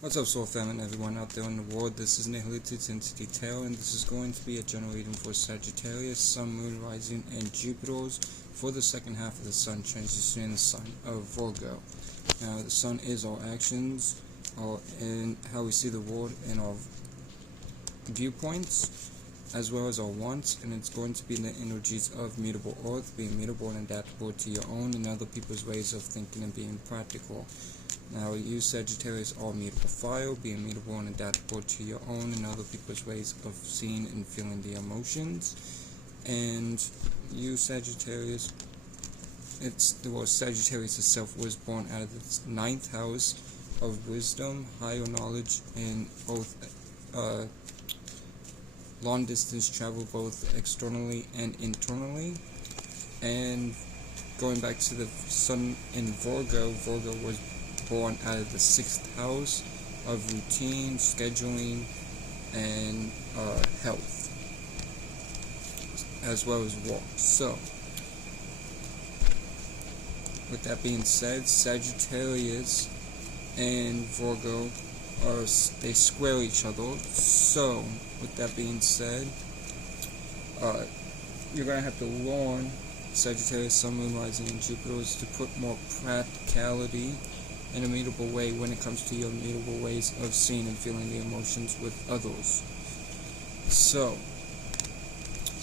What's up, Soul Family and everyone out there in the world? This is Moonology in detail, and this is going to be a general reading for Sagittarius, Sun, Moon, Rising, and Jupiter's for the second half of the Sun transitioning the sign of Virgo. Now, the Sun is our actions, and how we see the world, and our viewpoints, as well as our wants, and it's going to be in the energies of mutable earth, being mutable and adaptable to your own and other people's ways of thinking and being practical. Now, you Sagittarius are mutable fire, being mutable and adaptable to your own and other people's ways of seeing and feeling the emotions. And you Sagittarius, Sagittarius itself was born out of the 9th house of wisdom, higher knowledge, and both long distance travel, both externally and internally. And going back to the Sun in Virgo, Virgo was born out of the 6th house of routine, scheduling, and health, as well as work. So, with that being said, Sagittarius and Virgo they square each other. So, with that being said, you're gonna have to learn, Sagittarius, Sun, Moon, Rising, and Jupiter, is to put more practicality in a mutable way when it comes to your mutable ways of seeing and feeling the emotions with others. So,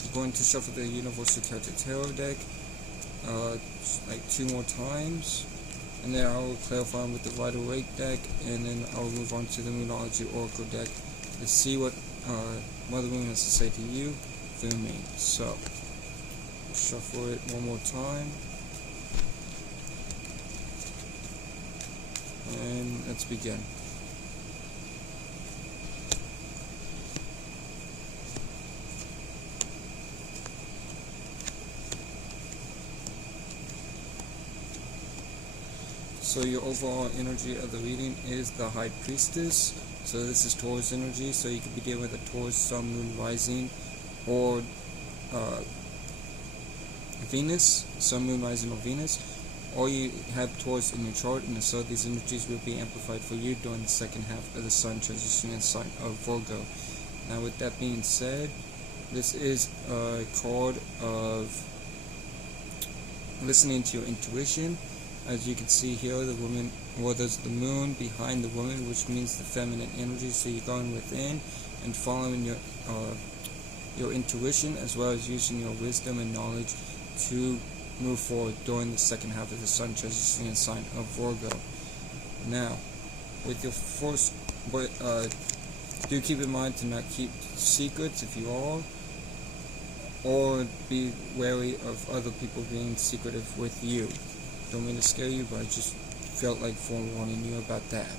I'm going to shuffle the Universal Celtic Tarot deck like 2 more times, and then I will clarify with the Waite deck, and then I will move on to the Moonology Oracle deck to see what Mother Moon has to say to you through me. So, shuffle it one more time. And let's begin. So your overall energy of the reading is the High Priestess. So this is Taurus energy. So you could be dealing with a Taurus, Sun, Moon, Rising, or Venus, Sun, Moon, Rising, or Venus. Or you have Taurus in your chart, and so these energies will be amplified for you during the second half of the Sun transitioning sign of Virgo. Now, with that being said, this is a card of listening to your intuition. As you can see here, the woman, well, there's the moon behind the woman, which means the feminine energy. So you're going within and following your intuition, as well as using your wisdom and knowledge to move forward during the second half of the Sun transitioning sign of Virgo. Now, with your first, do keep in mind to not keep secrets if you are, or be wary of other people being secretive with you. Don't mean to scare you, but I just felt like forewarning you about that.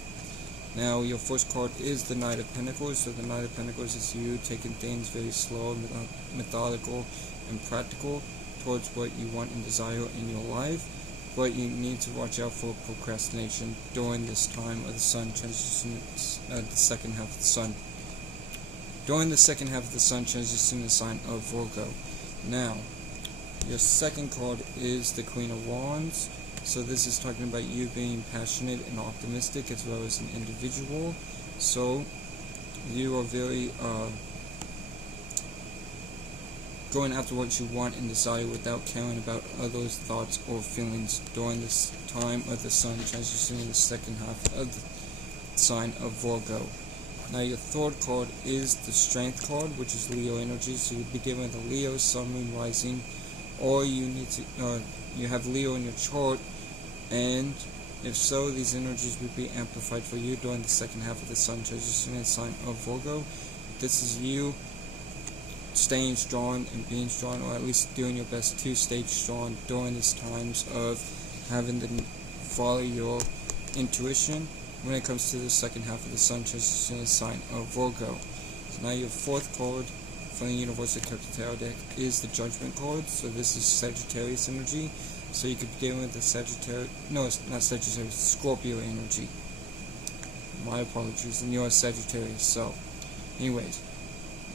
Now, your first card is the Knight of Pentacles. So the Knight of Pentacles is you taking things very slow, methodical, and practical towards what you want and desire in your life, but you need to watch out for procrastination during this time of the Sun transition, the second half of the Sun. During the second half of the Sun transition, the sign of Virgo. Now, your second card is the Queen of Wands. So this is talking about you being passionate and optimistic as well as an individual. So you are very going after what you want and desire without caring about others' thoughts or feelings during this time of the Sun transitioning the second half of the sign of Virgo. Now your third card is the Strength card, which is Leo energy. So you'd be given the Leo, Sun, Moon, Rising, or you have Leo in your chart, and if so, these energies will be amplified for you during the second half of the Sun transitioning sign of Virgo. This is you staying strong and being strong, or at least doing your best to stay strong during these times of having to follow your intuition when it comes to the second half of the Sun transitioning sign of Virgo. So now your fourth card from the Universal Celtic Tarot deck is the Judgment card. So this is Sagittarius energy. So you could be dealing with the Sagittarius, no, it's not Sagittarius, Scorpio energy. My apologies, and you're a Sagittarius. So, anyways,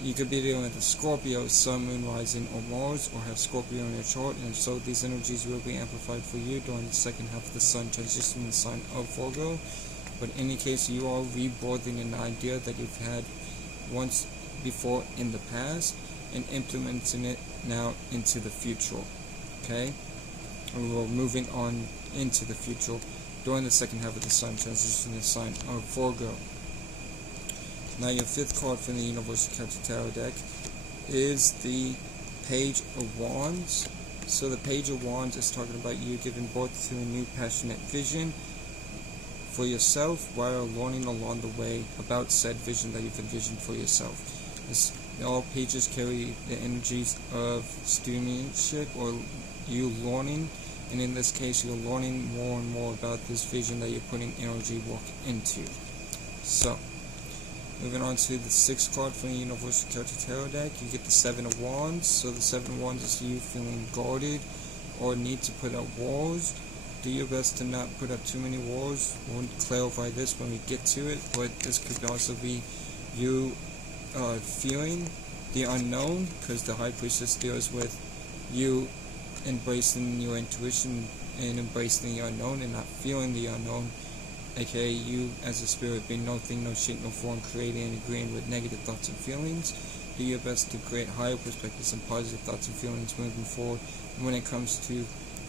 you could be dealing with a Scorpio, Sun, Moon, Rising, or Mars, or have Scorpio in your chart, and so these energies will be amplified for you during the second half of the Sun transitioning the sign of Virgo. But in any case, you are rebirthing an idea that you've had once before in the past and implementing it now into the future. Okay? And we're moving on into the future during the second half of the sun transition to the sign of Virgo. Now your fifth card from the Universal Celtic Tarot deck is the Page of Wands. So the Page of Wands is talking about you giving birth to a new passionate vision for yourself while learning along the way about said vision that you've envisioned for yourself. All pages carry the energies of studentship or you learning, and in this case you're learning more and more about this vision that you're putting energy work into. So, moving on to the sixth card from the Universal Celtic Tarot deck, you get the Seven of Wands. So the Seven of Wands is you feeling guarded or need to put up walls. Do your best to not put up too many walls. We'll clarify this when we get to it, but this could also be you feeling the unknown, because the High Priestess deals with you embracing your intuition and embracing the unknown and not feeling the unknown, aka you as a spirit being no thing, no shape, no form, creating and agreeing with negative thoughts and feelings. Do your best to create higher perspectives and positive thoughts and feelings moving forward when it comes to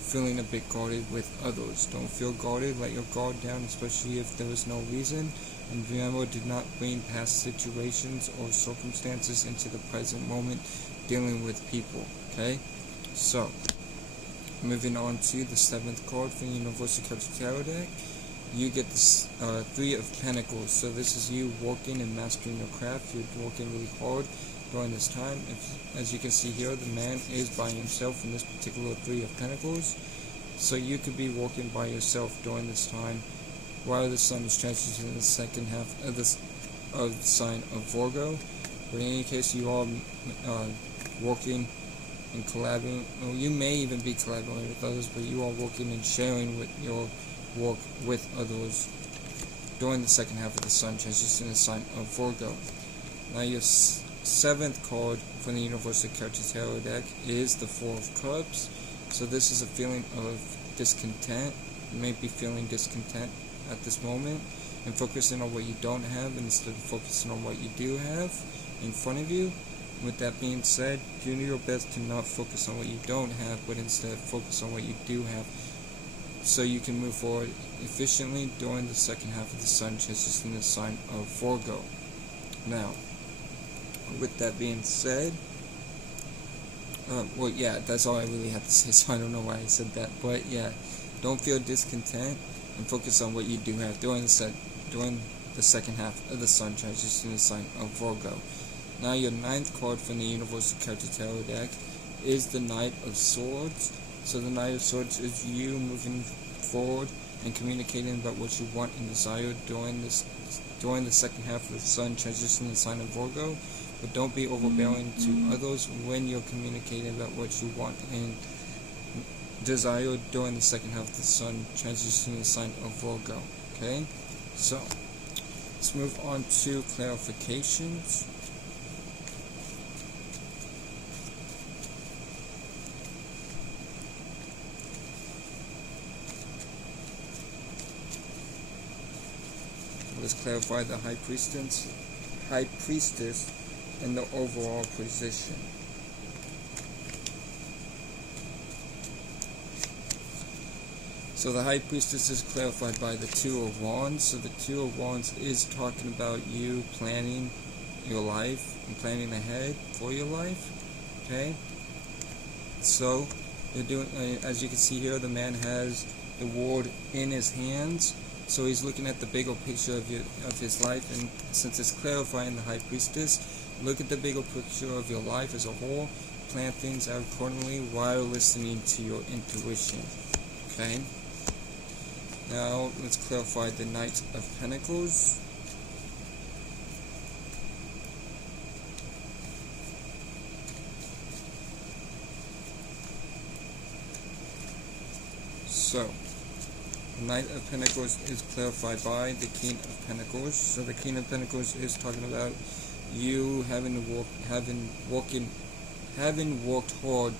feeling a bit guarded with others. Don't feel guarded, let your guard down, especially if there is no reason. And remember, do not bring past situations or circumstances into the present moment dealing with people. Okay? So, moving on to the seventh card from the Universal Celtic Tarot deck, you get this Three of Pentacles. So this is you working and mastering your craft. You're working really hard during this time. As you can see here, the man is by himself in this particular Three of Pentacles. So you could be working by yourself during this time while the sun is transitioning in the second half of the sign of Virgo. But in any case, you are working and collaborating. Well, you may even be collaborating with others, but you are working and sharing with your work with others during the second half of the sun transition in the sign of Virgo. Now your seventh card from the Universal Celtic Tarot deck is the Four of Cups. So this is a feeling of discontent. You may be feeling discontent at this moment and focusing on what you don't have instead of focusing on what you do have in front of you. With that being said, do your best to not focus on what you don't have, but instead focus on what you do have, so you can move forward efficiently during the second half of the sun transition in the sign of Virgo. Now, with that being said, well, yeah, that's all I really have to say, so I don't know why I said that, but yeah, don't feel discontent and focus on what you do have during the second half of the sun transition in the sign of Virgo. Now your ninth card from the Universal Celtic Tarot deck is the Knight of Swords. So the Knight of Swords is you moving forward and communicating about what you want and desire during the second half of the sun transition in the sign of Virgo. But don't be overbearing to others when you're communicating about what you want and desire during the second half of the sun transition in the sign of Virgo. Okay? So, let's move on to clarifications. Let's clarify the High Priestess and the overall position. So the High Priestess is clarified by the Two of Wands. So the Two of Wands is talking about you planning your life and planning ahead for your life. Okay? So, you're doing, as you can see here, the man has the ward in his hands. So he's looking at the bigger picture of his life, and since it's clarifying the High Priestess, look at the bigger picture of your life as a whole, plan things out accordingly while listening to your intuition. Okay? Now let's clarify the Knight of Pentacles. So, the Knight of Pentacles is clarified by the King of Pentacles. So the King of Pentacles is talking about you having worked hard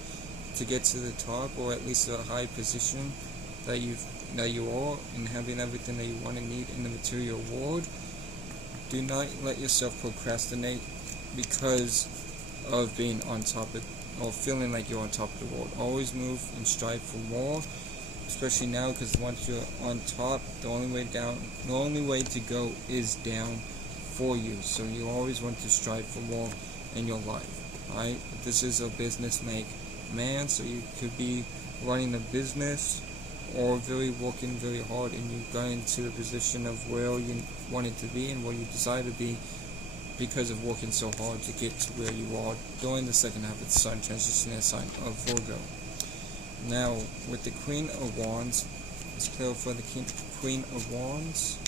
to get to the top, or at least a high position that you are, and having everything that you want and need in the material world. Do not let yourself procrastinate because of being on top of, or feeling like you're on top of the world. Always move and strive for more, especially now, because once you're on top, the only way to go is down for you. So you always want to strive for more in your life. Alright, this is a business make man, so you could be running a business or working very hard, and you got into the position of where you wanted to be and where you desire to be because of working so hard to get to where you are during the second half of the Sun transition in the sign of Virgo. Now, with the Queen of Wands, let's clarify the Queen of Wands.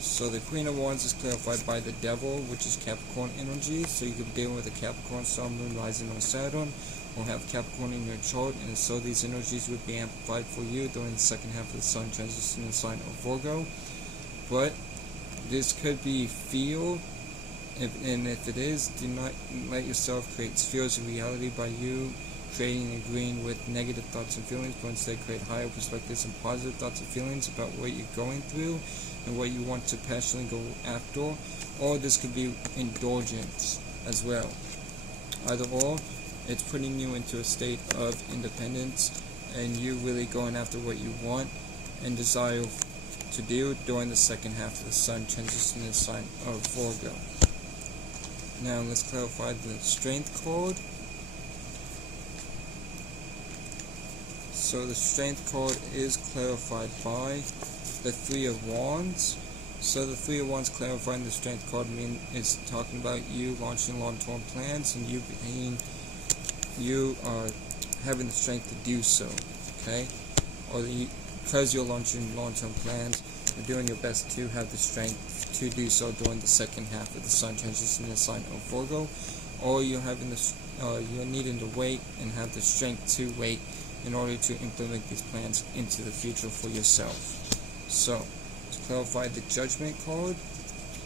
So the Queen of Wands is clarified by the Devil, which is Capricorn energy. So you could be dealing with a Capricorn Sun, Moon, Rising, or Saturn, or have Capricorn in your chart, and so these energies would be amplified for you during the second half of the Sun transition in the sign of Virgo. But this could be feel, and if it is, do not let yourself create spheres of reality by you creating and agreeing with negative thoughts and feelings, but instead create higher perspectives and positive thoughts and feelings about what you're going through and what you want to passionately go after. Or this could be indulgence as well. Either or, it's putting you into a state of independence and you really going after what you want and desire to do during the second half of the Sun transition in the sign of Virgo. Now let's clarify the Strength card. So the Strength card is clarified by the Three of Wands. So the Three of Wands clarifying the Strength card is talking about you launching long-term plans and you are having the strength to do so, okay? Or because you're launching long-term plans, you're doing your best to have the strength to do so during the second half of the Sun transition in the sign of Virgo. Or you're having you're needing to wait and have the strength to wait in order to implement these plans into the future for yourself. So, to clarify the Judgment card,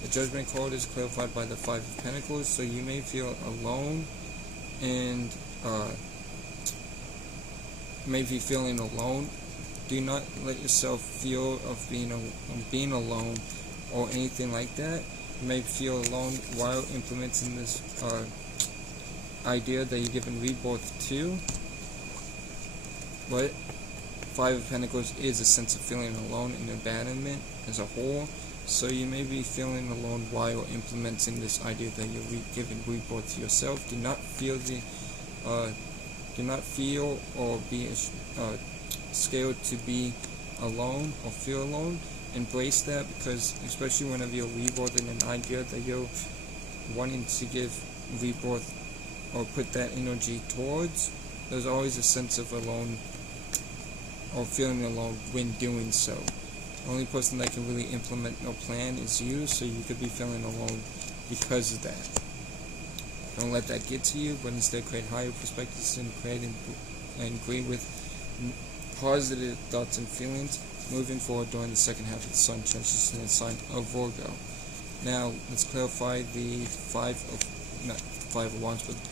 the Judgment card is clarified by the Five of Pentacles. So you may feel alone and maybe feeling alone. Do not let yourself feel of being alone or anything like that. You may feel alone while implementing this idea that you're given rebirth to. But Five of Pentacles is a sense of feeling alone and abandonment as a whole. So you may be feeling alone while implementing this idea that you're giving rebirth to yourself. Do not feel or be scared to be alone or feel alone. Embrace that, because especially whenever you're rebirthing an idea that you're wanting to give rebirth or put that energy towards, there's always a sense of alone or feeling alone when doing so. The only person that can really implement your plan is you, so you could be feeling alone because of that. Don't let that get to you, but instead create higher perspectives and create and agree with positive thoughts and feelings moving forward during the second half of the Sun transition in the sign of Virgo. Now, let's clarify the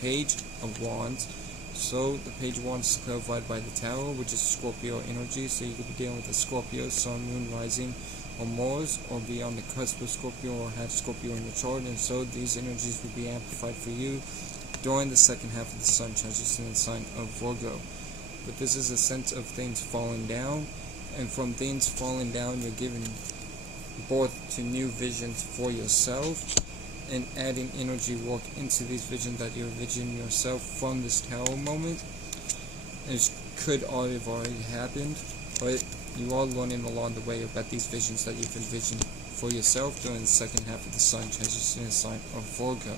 Page of Wands. So, the Page of Wands is clarified by the Tower, which is Scorpio energy. So, you could be dealing with a Scorpio, Sun, Moon, Rising, or Mars, or be on the cusp of Scorpio, or have Scorpio in your chart. And so, these energies will be amplified for you during the second half of the Sun transition in the sign of Virgo. But this is a sense of things falling down, and from things falling down, you're giving birth to new visions for yourself, and adding energy work into these visions that you're envisioning yourself from this Tower moment. It could have already happened, but you are learning along the way about these visions that you've envisioned for yourself during the second half of the Sun transition in the sign of Virgo.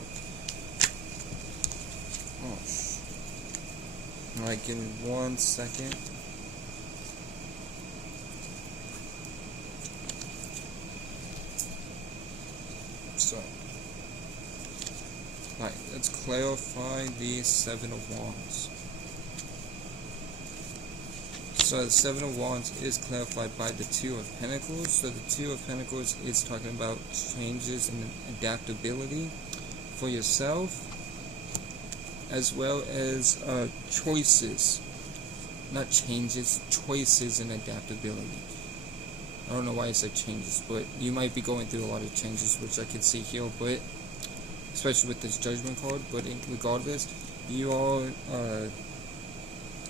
Alright, give me 1 second. So, alright, let's clarify the Seven of Wands. So the Seven of Wands is clarified by the Two of Pentacles. So the Two of Pentacles is talking about changes and adaptability for yourself, as well as choices not changes, choices and adaptability. I don't know why I said changes, but you might be going through a lot of changes, which I can see here, but especially with this Judgment card. But regardless, you are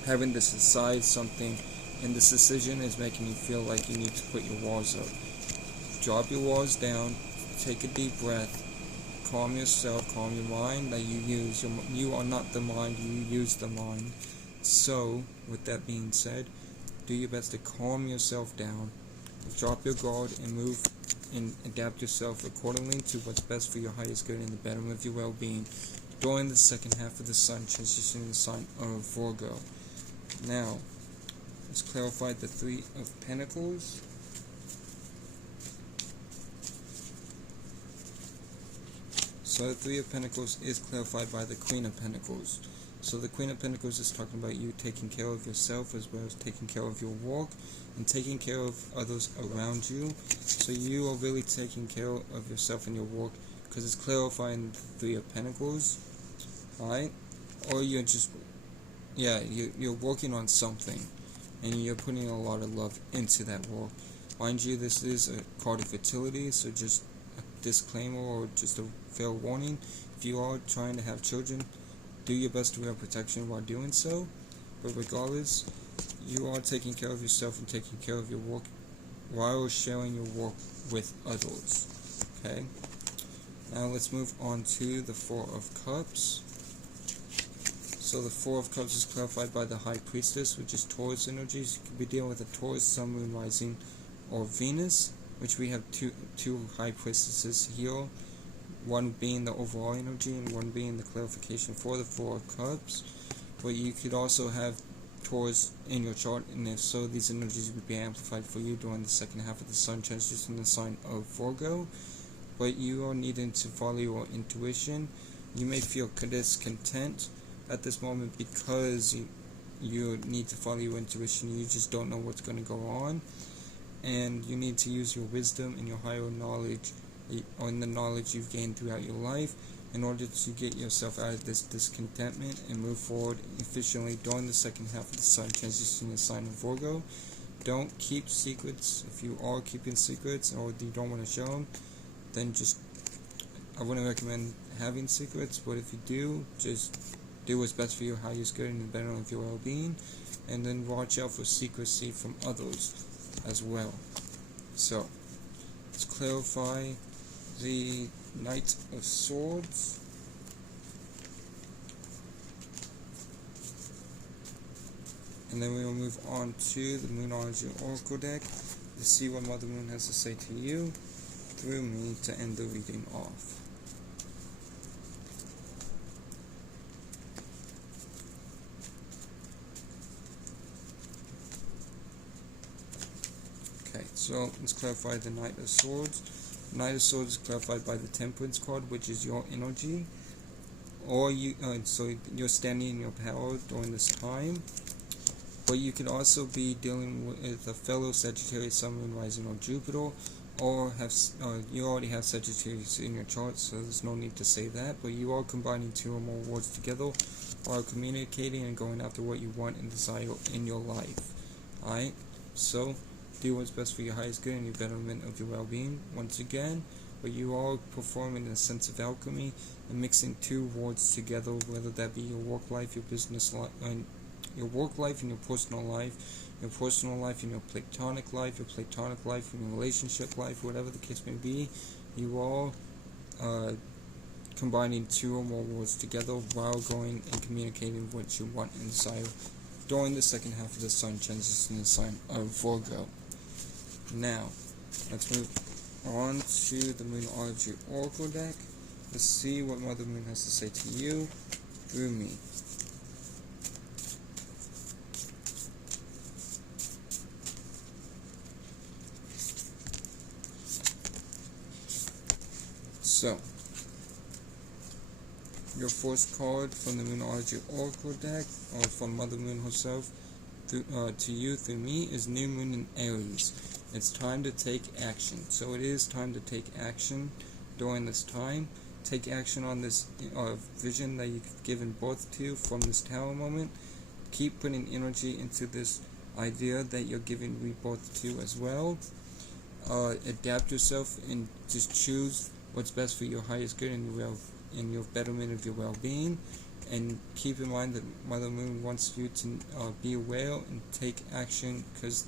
having to decide something, and this decision is making you feel like you need to put your walls up. Drop your walls down, take a deep breath, calm yourself, calm your mind that you use. You are not the mind, you use the mind. So, with that being said, do your best to calm yourself down, drop your guard, and move and adapt yourself accordingly to what's best for your highest good and the betterment of your well-being during the second half of the sun transitioning the sign of Virgo. Now, let's clarify the Three of Pentacles. So the Three of Pentacles is clarified by the Queen of Pentacles. So the Queen of Pentacles is talking about you taking care of yourself as well as taking care of your work and taking care of others around you. So you are really taking care of yourself and your work because it's clarifying the Three of Pentacles, right? Or you're just, you're working on something and you're putting a lot of love into that work. Mind you, this is a card of fertility, so just a disclaimer or just a fair warning. If you are trying to have children, do your best to wear protection while doing so. But regardless, you are taking care of yourself and taking care of your work while sharing your work with others. Okay? Now let's move on to the Four of Cups. So the Four of Cups is clarified by the High Priestess, which is Taurus energies. You could be dealing with a Taurus, Sun, Moon, Rising, or Venus, which we have two High Priestesses here. One being the overall energy and one being the clarification for the Four of Cups. But you could also have Taurus in your chart, and if so, these energies would be amplified for you during the second half of the sun transition in the sign of Virgo. But you are needing to follow your intuition. You may feel discontent at this moment because you need to follow your intuition. You just don't know what's going to go on, and you need to use your wisdom and your higher knowledge on the knowledge you've gained throughout your life in order to get yourself out of this discontentment and move forward efficiently during the second half of the sun transition in the sign of Virgo. Don't keep secrets. If you are keeping secrets or you don't want to show them, then I wouldn't recommend having secrets, but if you do, just do what's best for your highest good and the betterment of your well-being, and then watch out for secrecy from others as well. So, let's clarify the Knight of Swords. And then we will move on to the Moonology Oracle deck to see what Mother Moon has to say to you through me to end the reading off. Okay, so let's clarify the Knight of Swords. Knight of Swords is clarified by the Temperance card, which is your energy, or so you're standing in your power during this time. But you could also be dealing with a fellow Sagittarius, Sun, Moon, Rising, or Jupiter, or you already have Sagittarius in your chart, so there's no need to say that. But you are combining two or more words together, or communicating and going after what you want and desire in your life. Alright, so do what's best for your highest good and your betterment of your well-being once again, but you are performing a sense of alchemy and mixing two words together, whether that be your work life, your business life, and your work life and your personal life and your platonic life and your relationship life, whatever the case may be. You are combining two or more words together while going and communicating what you want and desire during the second half of the sun transition in the sign of Virgo. Now, let's move on to the Moonology Oracle deck. Let's see what Mother Moon has to say to you through me. So, your first card from the Moonology Oracle deck, or from Mother Moon herself, to you through me, is New Moon in Aries. It's time to take action. So it is time to take action during this time. Take action on this vision that you've given birth to from this tower moment. keep putting energy into this idea that you're giving rebirth to as well. Adapt yourself and just choose what's best for your highest good and your betterment of your well-being. And keep in mind that Mother Moon wants you to be aware and take action, because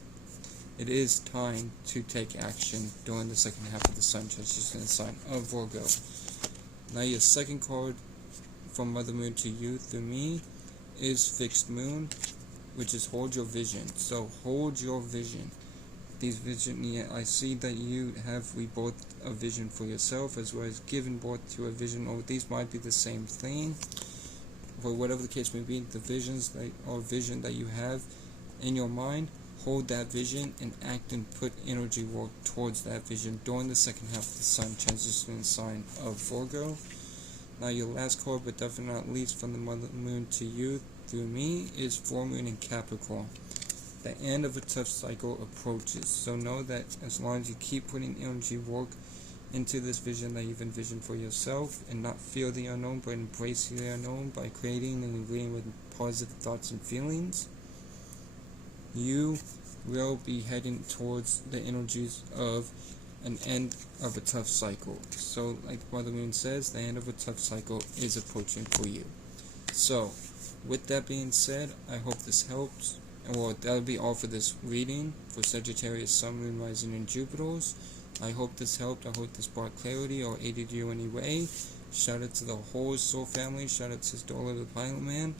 it is time to take action during the second half of the Sun transition in the sign of Virgo. Now your second card from Mother Moon to you through me is Fixed Moon, which is hold your vision. So hold your vision. These vision, I see that you have rebirthed a vision for yourself as well as given birth to a vision, or these might be the same thing. For whatever the case may be, the vision that you have in your mind, hold that vision and act and put energy work towards that vision during the second half of the Sun transition in the sign of Virgo. Now your last card, but definitely not least from the Mother Moon to you through me, is Full Moon in Capricorn. The end of a tough cycle approaches. So know that as long as you keep putting energy work into this vision that you've envisioned for yourself, and not fear the unknown but embrace the unknown by creating and agreeing with positive thoughts and feelings, you will be heading towards the energies of an end of a tough cycle. So like Mother Moon says, the end of a tough cycle is approaching for you. So with that being said, I hope this helps. Well, that'll be all for this reading for Sagittarius, Sun, Moon, Rising, and Jupiters. I hope this helped. I hope this brought clarity or aided you in any way. Shout out to the whole Soul family. Shout out to his daughter, the Pilot Man.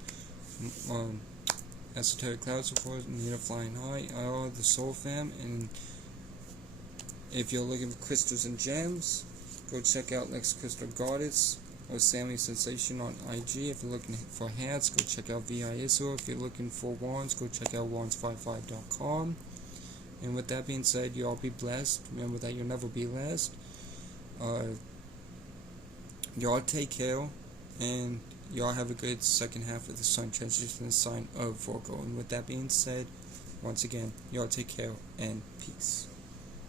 Esoteric Clouds, of course. Nina Flying High. All the Soul fam. And if you're looking for crystals and gems, go check out Lex Crystal Goddess or Sammy Sensation on IG. If you're looking for hats, go check out VISO. If you're looking for wands, go check out wands55.com. And with that being said, you all be blessed. Remember that you'll never be last. Y'all take care, and y'all have a good second half of the Sun transition in the sign of Virgo. And with that being said, once again, y'all take care and peace.